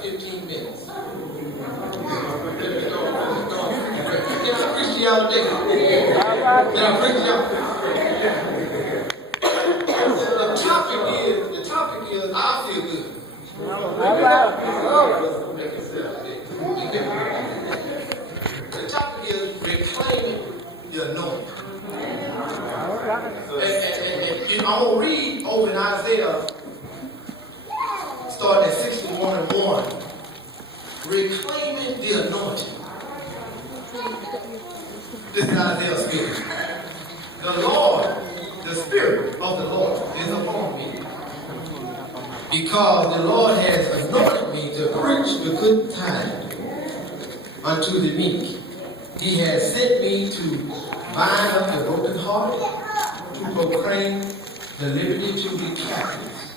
got 15 minutes. Can I preach to y'all today? Can I preach to y'all? The topic is I feel good. The topic is reclaiming the anointing. And I'm going to read over in Isaiah, starting at 61:1. Reclaiming the anointing. This is Isaiah speaking. The Lord, the Spirit of the Lord is upon me, because the Lord has anointed me to preach the good tidings unto the meek. He has sent me to bind up the brokenhearted, to proclaim the liberty to the captives,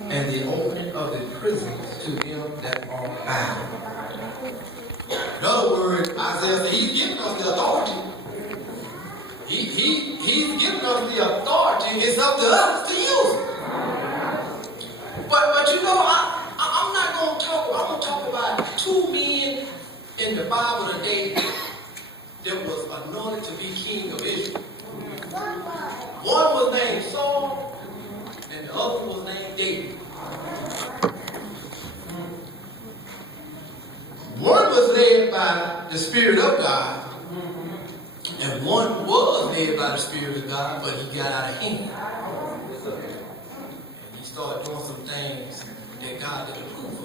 and the opening of the prisons to them that are bound. In other words, Isaiah said he's giving us the authority. He's giving us the authority. It's up to us to use it. But you know, I'm not going to talk about, I'm going to talk about two men in the Bible today that was anointed to be king of Israel. One was named Saul, and the other was named David. One was led by the Spirit of God, and one was led by the Spirit of God, but he got out of hand. And he started doing some things that God didn't approve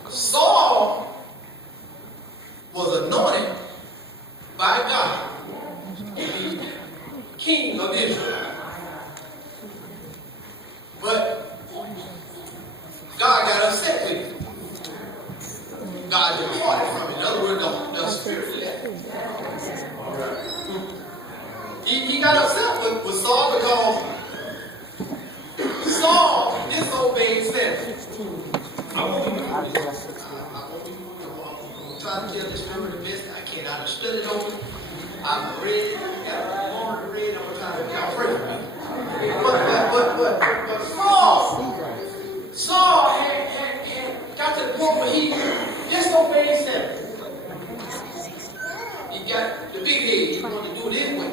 of. Saul was anointed by God to be king of Israel. But God got upset with him. God departed from it. In other words, the Spirit left. He got upset with Saul because Saul disobeyed Samuel. I'm trying to tell this story the best I can. I've studied over it. I've read it. I've read. I'm trying to y'all pray for me. But Saul had got to the point where he disobeyed Samuel. He got the big head. He wanted to do it his way.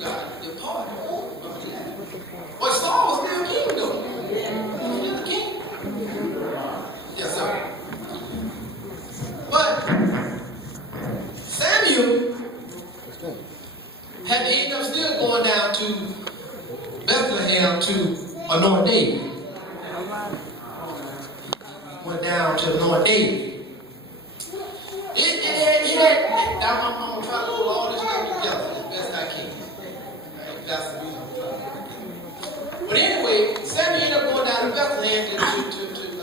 God departed. But Saul was still king, though. He was still the king. Yes, sir. But Samuel had to end up still going down to Bethlehem to anoint David. Went down to anoint David. I'm going to try to hold all this stuff together as best I can. But anyway, Samuel ended up going down to Bethlehem to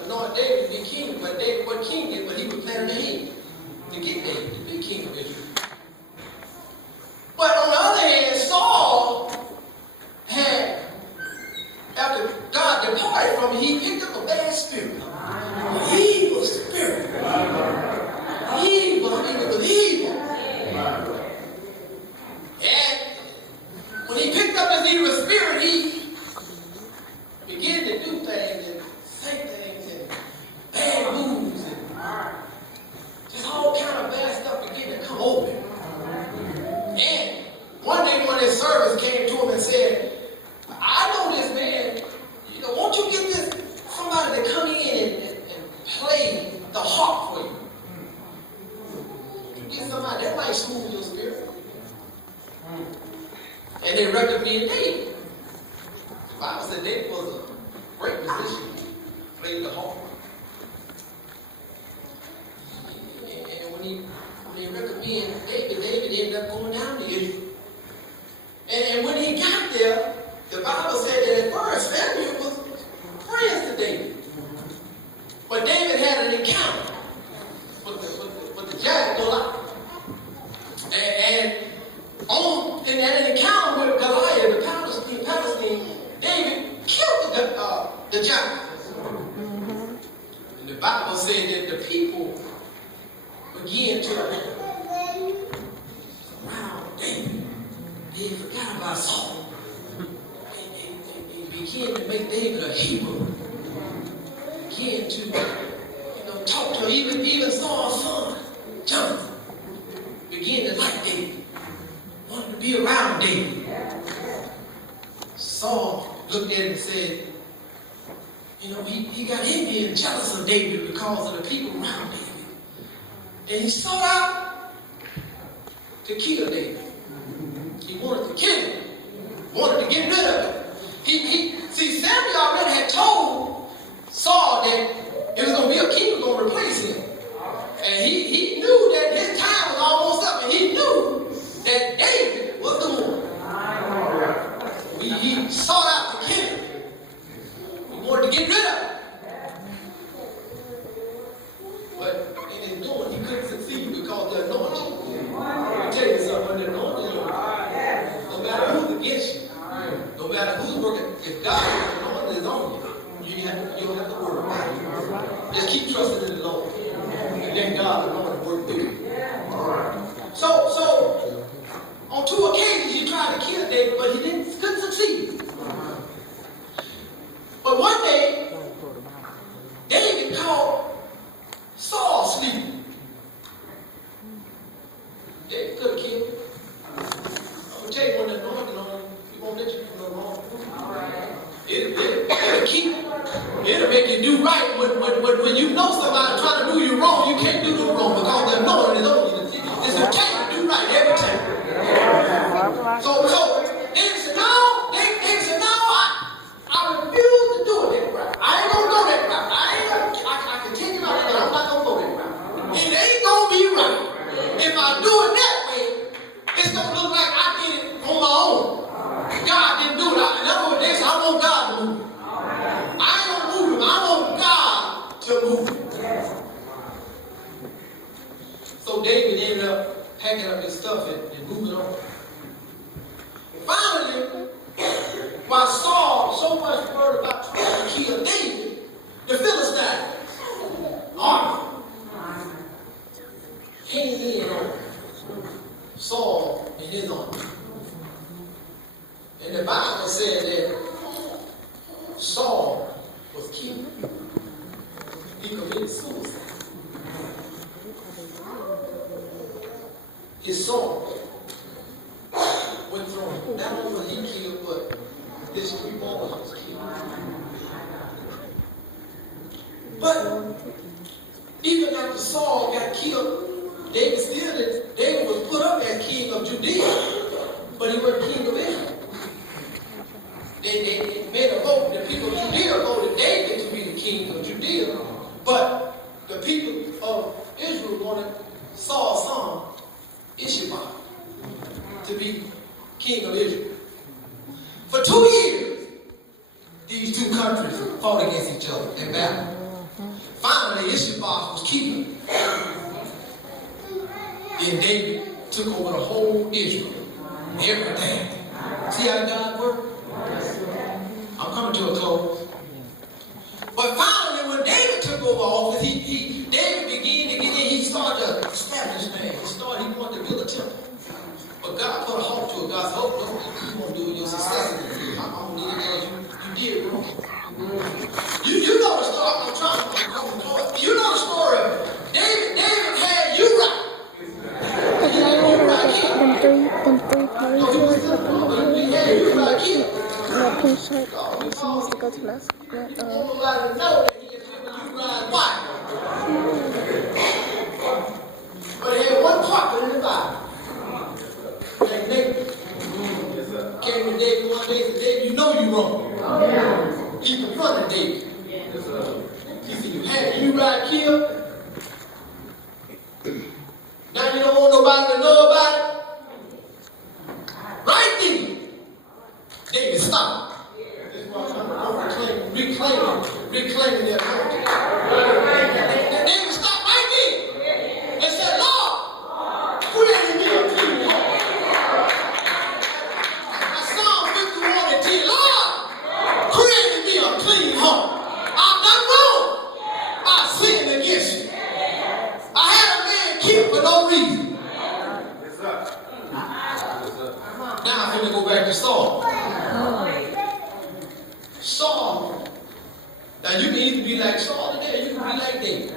anoint David to be king. But David wasn't king yet, but he was planning ahead to get David to be king of Israel. But on the other hand, Saul had, after God departed from him, he picked up a bad spirit. An evil spirit. Evil, I mean, it was evil. And when he picked up this evil spirit, he began to do things and say things and bad moves and just all kind of bad stuff began to come over him. And one day when his servants came to him and said, I know this man, won't you get this somebody to come in and play the harp for you? You get somebody that might smooth your spirit. And they recommended David. The Bible said David was a great musician. He played the harp. And when he recommended David ended up going down to Israel. And when he got there, the Bible said that at first Samuel was friends to David. But David had an encounter with the giant Goliath. And in that encounter with Goliath, the Palestine, David killed the giant. And the Bible said that the people began to surround David. They forgot about Saul. And began to make David a hero. began to, talk to her. Even Saul's son, Jonathan, began to like David, wanted to be around David. Saul looked at him and said, he got envy and jealous of David because of the people around David. And he sought out to kill David. He wanted to kill him. Wanted to get rid of him. See, Samuel already had told Saul that it was going to be a king who was going to replace him. And he knew that his time was almost up. And he knew that David was the one. He sought out to kill him. He wanted to get rid of him. But in his doing, he couldn't succeed because the anointing. I'll tell you something, the anointing, no matter who's against you, no matter who's working, if God's anointing is on you, you don't have to worry about it. Just keep trusting in the Lord. And let God's anointing work through you. So, on 2 occasions he tried to kill David, but he couldn't succeed. But one day, David caught Saul sleeping. David could have killed him. I'm going to tell you, when the anointing on him, he won't let you do no wrong. It'll keep you. It'll make you do right. When you know somebody trying to do you wrong, you can't do no wrong because the anointing is on you. It's okay to do right every time. So David said, no, I refuse to do it that route. I ain't going to go that route. I can take you out there, but I'm not going to go that route. It ain't going to be right. If I do it that way, it's going to look like I did it on my own. God didn't do it. In other words, I want God to move it. I ain't going to move him. I want God to move it. So David ended up packing up his stuff and moving on. Finally, while Saul so much worried about trying to kill David, the Philistines army came in on Saul and his army. And the Bible said that Saul was killed. He committed suicide. His sword went through him. Not only was he killed, but his 3 boys was killed. But even after Saul got killed, David was put up as king of Judea, but he wasn't king of Israel. They made a vote. The people of Judea voted David to be the king of Judea, but the people of Israel wanted Saul's son, C.O.G.I.C, to be king of Israel. For 2 years, these 2 countries fought against each other in battle. Finally, C.O.G.I.C was keeping. Then David took over the whole Israel. Everything. See how God works? I'm coming to a close. But finally, when David took over office, David began to get in. He started to establish things. He wanted to build a temple. But God put a halt to it. God said, no, you won't do it. Your successor. I'm going to do it because you did wrong. You know the story. I'm trying to. You know the story. David had you right. Them three parties He had you right here. pink shirt. She needs to go to last. Nobody know that he is you ride white. But he had one prophet in the Bible. Named David. Came to David one day and said, David, you know you're wrong. He confronted David. He said, you had you right here. Now you don't want nobody to know about it. Right then, David stopped. Reclaiming their authority. David stopped right then and said, Lord, create me a clean heart. Psalm 51:10, Lord, create me a clean heart. I've done wrong. I sinned against you. I had a man killed for no reason. Yes, sir. Now I'm going to go back to Saul. Saul Now you can either be like Saul today, or you can be like David.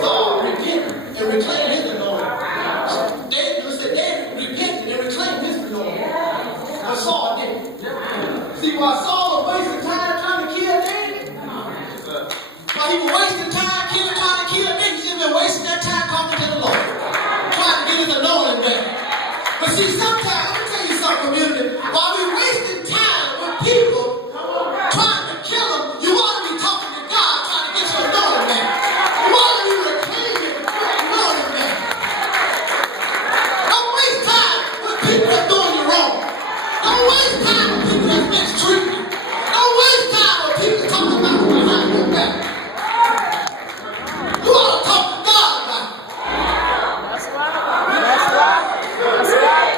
Saul repented and reclaimed his anointing. David repented and reclaimed his anointing. But Saul didn't. See, while Saul was wasting time trying to kill David, while he was wasting time trying to kill David, he's been wasting that time talking to the Lord, trying to get his anointing back. But see, sometimes, let me tell you something, community, while we're wasting time with people trying to kill them, you ought to be talking to God, trying to get your anointing back. You ought to be reclaiming your anointing back. Don't waste time with people that's doing you wrong. Don't waste time with people that's mistreating you. Don't waste time with people talking about you behind your back. You ought to talk to God about it. That's right. That's right. That's right.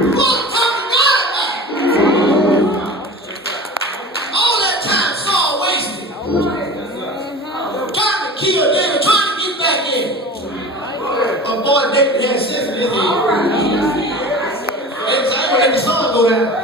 You ought to talk to God about it. All that time Saul wasted trying to kill David, trying to get back in. But boy, David had sense in his head. Hey, so I ain't gonna let the sun go down.